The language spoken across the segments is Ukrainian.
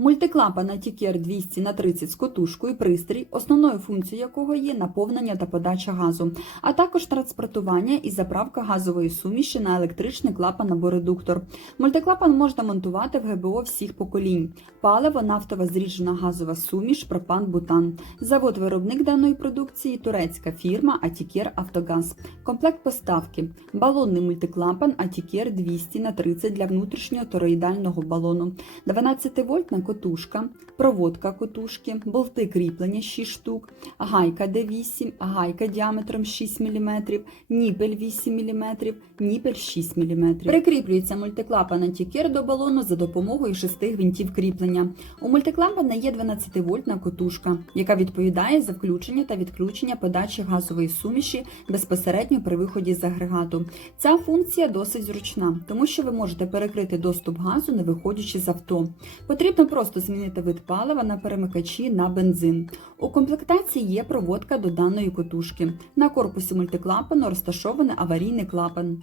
Мультиклапан Атікер 200 на 30 з котушкою пристрій, основною функцією якого є наповнення та подача газу, а також транспортування і заправка газової суміші на електричний клапан або редуктор. Мультиклапан можна монтувати в ГБО всіх поколінь: паливо, нафтова зріджена газова суміш, пропан, бутан. Завод-виробник даної продукції турецька фірма Атікер Автогаз. Комплект поставки: балонний мультиклапан Атікер 200 на 30 для внутрішнього тороїдального балону, 12 вольтна котушка, проводка котушки, болти кріплення 6 штук, гайка D8, гайка діаметром 6 мм, ніпель 8 мм, ніпель 6 мм. Прикріплюється мультиклапан Антікер до балону за допомогою шести гвинтів кріплення. У мультиклапана є 12-вольтна котушка, яка відповідає за включення та відключення подачі газової суміші безпосередньо при виході з агрегату. Ця функція досить зручна, тому що ви можете перекрити доступ газу, не виходячи з авто. Потрібно просто змінити вид палива на перемикачі на бензин. У комплектації є проводка до даної котушки. На корпусі мультиклапану розташований аварійний клапан.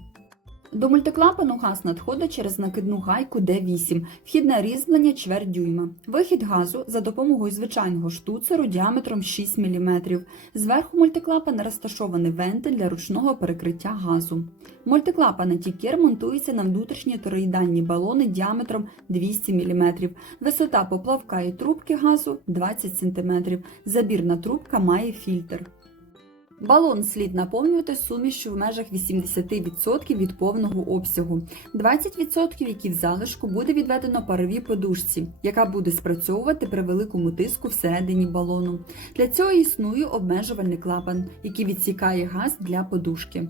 До мультиклапану газ надходить через накидну гайку D8, вхідне різьблення чверть дюйма. Вихід газу за допомогою звичайного штуцеру діаметром 6 мм. Зверху мультиклапана розташований вентиль для ручного перекриття газу. Мультиклапан Антікер монтується на внутрішні тороїдальні балони діаметром 200 мм. Висота поплавка і трубки газу 20 см. Забірна трубка має фільтр. Балон слід наповнювати сумішю в межах 80% від повного обсягу. 20%, які в залишку, буде відведено паровій подушці, яка буде спрацьовувати при великому тиску всередині балону. Для цього існує обмежувальний клапан, який відсікає газ для подушки.